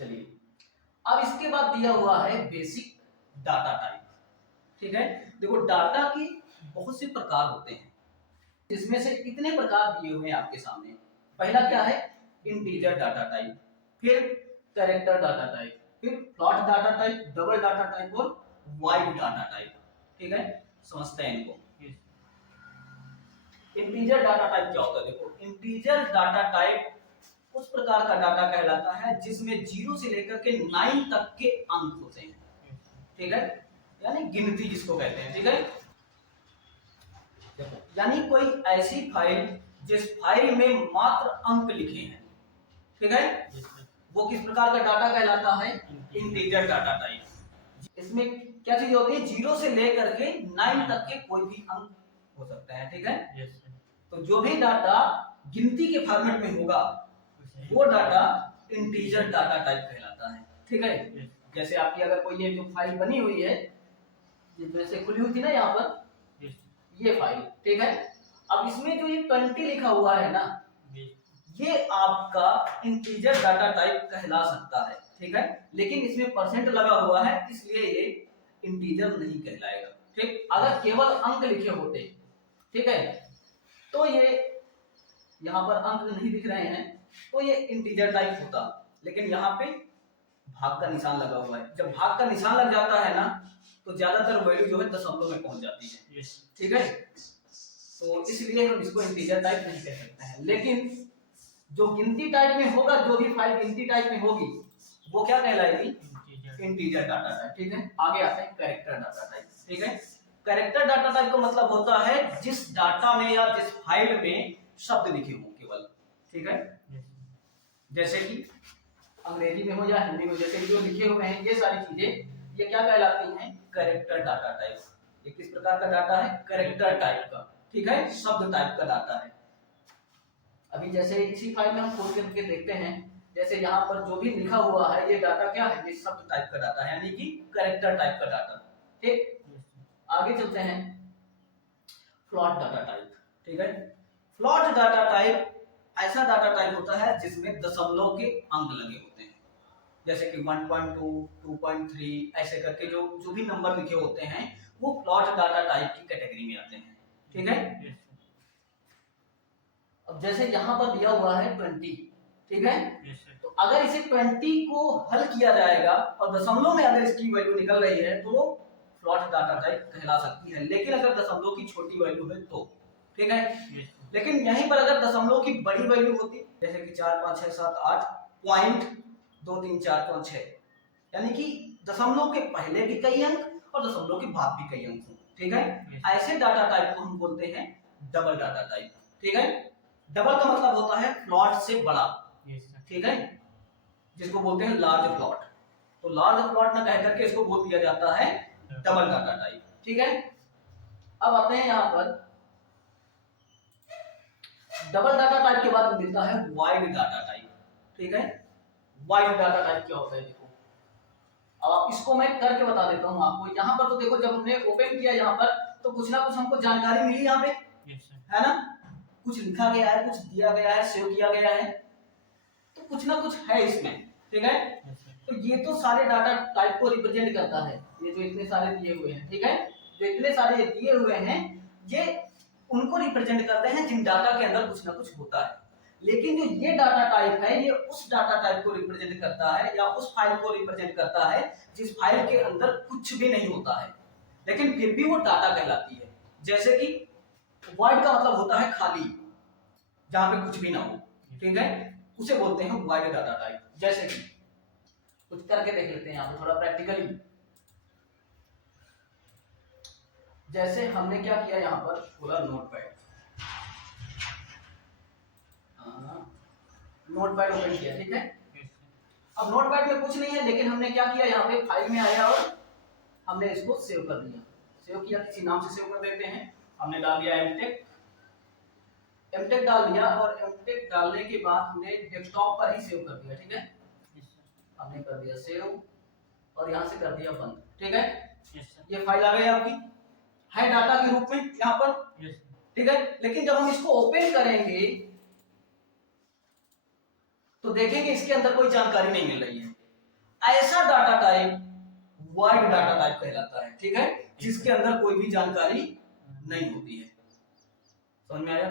चलिए, अब इसके बाद दिया हुआ है बेसिक डाटा टाइप। ठीक है, देखो डाटा की बहुत से प्रकार होते हैं, इसमें से इतने प्रकार दिए हुए हैं आपके सामने। पहला क्या है, इंटीजर डाटा टाइप, फिर कैरेक्टर डाटा टाइप, फिर float data type, double data type और वाइड डाटा टाइप। ठीक है, समझते हैं इनको। इंटीजर डाटा टाइप क्या होता है? देखो, इंटीजर डाटा टाइप उस प्रकार का डाटा कहलाता है जिसमें 0 से लेकर के 9 तक के अंक होते हैं। ठीक है, यानी गिनती जिसको कहते हैं। ठीक है, यानी कोई ऐसी फाइल जिस फाइल में मात्र अंक लिखे हैं। ठीक है, वो किस प्रकार का डाटा कहलाता है? Integer data type. इसमें क्या चीज होती है? 0 से लेकर के 9 तक के कोई भी अंक हो सकता है। ठीक है, तो जो भी डाटा गिनती के फॉर्मेट में होगा वो डाटा इंटीजर डाटा टाइप कहलाता है। ठीक है, जैसे आपकी अगर कोई ये जो फाइल बनी हुई है, जैसे खुली हुई थी ना यहाँ पर, ये फाइल। ठीक है, अब इसमें जो ये 20 लिखा हुआ है ना, ये आपका इंटीजर डाटा टाइप कहला सकता है। ठीक है, लेकिन इसमें परसेंट लगा हुआ है इसलिए ये इंटीजर नहीं कहलाएगा। ठीक, अगर केवल अंक लिखे होते, ठीक है, तो ये यहाँ पर अंक नहीं दिख रहे हैं तो ये इंटीजर टाइप होता, लेकिन यहाँ पे भाग का निशान लगा हुआ है। जब भाग का निशान लग जाता है ना, तो ज्यादातर वैल्यू जो है दशमलव में पहुंच जाती है। ठीक है, तो इसलिए हम इसको इंटीजर टाइप नहीं कह सकते हैं। लेकिन जो गिनती टाइप में होगा, जो भी फाइल गिनती टाइप में होगी वो क्या कहलाएगी? Integer data type. ठीक है, आगे आते हैं कैरेक्टर डाटा टाइप। ठीक है, कैरेक्टर डाटा टाइप का मतलब होता है जिस डाटा में या जिस फाइल में शब्द लिखे हों केवल। ठीक है, जैसे कि अंग्रेजी में हो या हिंदी में, जैसे जो लिखे हुए हैं ये सारी चीजें, ये क्या कहलाती हैं? Character data type. ये किस प्रकार का डाटा है? कैरेक्टर टाइप का। ठीक है, शब्द टाइप का डाटा है। अभी जैसे इसी फाइल में हम खोल करके देखते हैं, जैसे यहाँ पर जो भी लिखा हुआ है ये डाटा क्या है? ये शब्द टाइप का डाटा है, यानी कि कैरेक्टर टाइप का डाटा। ठीक, आगे चलते हैं, फ्लॉट डाटा टाइप। ठीक है, फ्लॉट डाटा टाइप ऐसा डाटा टाइप होता है जिसमें दशमलव के अंक लगे होते हैं, जैसे कि 1.2, 2.3 ऐसे करके जो भी नंबर लिखे होते हैं वो फ्लॉट डाटा टाइप की कैटेगरी में आते हैं। ठीक है, अब जैसे यहाँ पर दिया हुआ है 20। ठीक है, तो अगर इसे 20 को हल किया जाएगा और दशमलव में अगर इसकी वैल्यू निकल रही है तो वो फ्लॉट डाटा टाइप कहला सकती है। लेकिन अगर दशमलव की छोटी वैल्यू है तो, ठीक है, लेकिन यहीं पर अगर दशमलव की बड़ी वैल्यू होती, जैसे कि 4, 5, 6, 7, 8 पॉइंट 2, 3, 4, 5, 6, यानी कि दशमलव के पहले भी कई अंक और दशमलव के बाद भी कई अंक। ठीक है, ऐसे डाटा टाइप को हम बोलते हैं डबल डाटा टाइप। ठीक है, डबल का मतलब होता है फ्लॉट से बड़ा। ठीक है, जिसको बोलते हैं लार्ज फ्लॉट। तो लार्ज फ्लॉट ना कह करके इसको बोल दिया जाता है डबल डाटा टाइप। ठीक है, अब आते हैं यहाँ पर डबल डाटा टाइप के बाद मिलता है वाइड डाटा टाइप। ठीक है, वाइड डाटा टाइप क्या होता है? देखो, अब इसको मैं करके बता देता हूँ आपको। यहाँ पर तो देखो, जब हमने ओपन किया यहाँ पर तो कुछ ना कुछ हमको जानकारी मिली यहाँ पे, है ना, कुछ लिखा गया है, कुछ दिया गया है, सेव किया गया है, तो कुछ ना कुछ है इसमें। ठीक है, तो ये तो सारे डाटा टाइप को रिप्रेजेंट करता है, ये जो इतने सारे दिए हुए हैं। ठीक है, जो इतने सारे दिए हुए हैं ये उनको रिप्रेजेंट करते हैं जिन डाटा के अंदर कुछ ना कुछ होता है। लेकिन जो ये डाटा टाइप है ये उस डाटा टाइप को रिप्रेजेंट करता है या उस फाइल को रिप्रेजेंट करता है जिस फाइल के अंदर कुछ भी नहीं होता है, लेकिन फिर भी वो डाटा कहलाती है। जैसे कि वाइड का मतलब होता है खाली, जहां पे कुछ भी ना हो। ठीक है, उसे बोलते हैं वाइड डाटा टाइप। जैसे कि कुछ करके देख लेते हैं यहाँ पे थोड़ा प्रैक्टिकली। जैसे हमने क्या किया, यहाँ पर पूरा नोटपैड, नोटपैड ओपन किया। ठीक है, अब नोटपैड में कुछ नहीं है, लेकिन हमने क्या किया, यहाँ पे फाइल में आया और हमने इसको सेव कर दिया। सेव किया, किसी नाम से सेव कर देते हैं। हमने डाल दिया एमटेक, एमटेक डाल दिया, और एमटेक डालने के बाद हमने डेस्कटॉप पर ही सेव कर दिया। ठीक है, हमने कर दिया सेव और यहाँ से कर दिया बंद। ठीक है, ये फाइल आ गई आपकी, है डाटा के रूप में यहाँ पर। ठीक है, लेकिन जब हम इसको ओपन करेंगे तो देखेंगे इसके अंदर कोई जानकारी नहीं मिल रही है। ऐसा data type wide data type कहलाता है, ठीक है, जिसके अंदर कोई भी जानकारी नहीं होती है। समझ में आया?